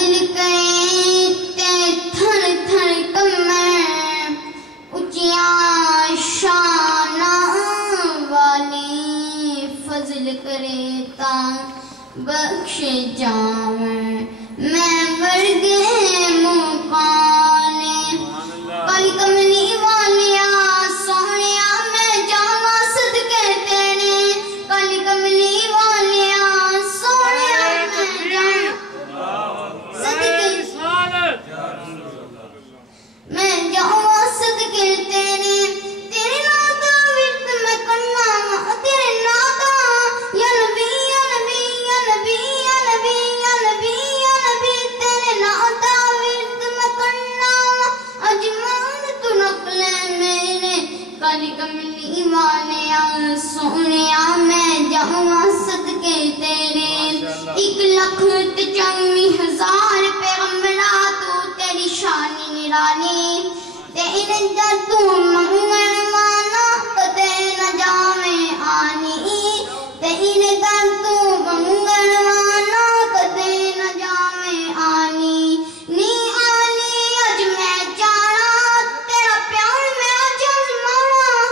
بدل کرے تے تھر تھر کمر اچیاں شاناں والی فضل کرے تا بخش جاویں میں ورگے مقالے کالی کملی والیا سونیا میں جاواں صدقے تیرے کالی کملی والیا سونیا میں جاواں میں جاواں صدقے تیرے تیرے نام دا ورد میں کرنا تیرے نام دا یا نبی یا نبی یا نبی یا نبی یا نبی یا نبی تیرے نام دا ورد میں کرنا اجمان تو نقلے میرے کالی کملی والیا سونیا میں جاواں صدقے تیرے 1,94,000 پیغمبرا تو تیری شانی نرالی تے انہیں جا تو منگن والا کدے نہ جاویں آنی تے انہیں جا تو منگن والا کدے نہ جاویں آنی نی آنی اج میں چاڑا تیرا پیار میں اج ازماواں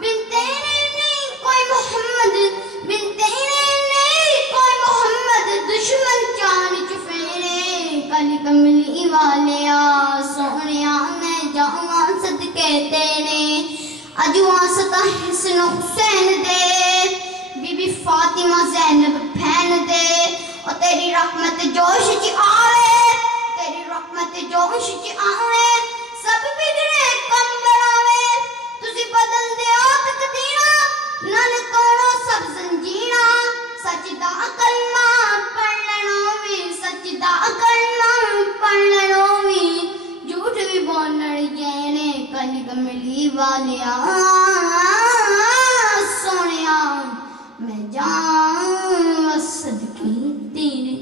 بن تیرے نہیں کوئی محمد بن تیرے نہیں کوئی محمد دشمن چان چفیرے کالی کملی والیا سونیا میں جاواں صدقے تیرے اج واسطہ حسن حسین دے بی بی فاطمہ زینب بہن دے اور تیری رحمت جوش چ آوے تیری رحمت جوش چ آوے سب بگڑے کم بڑھاوے تسی بدل دے تقدیراں نال توڑو سب زنجیراں سچ دا کلمہ پڑھ لینو وی سچ دا کلمہ پڑھ لینو وی جھوٹ بھی بولن جینے کالی کملی والیا سونیا میں جاواں صدقے تیرے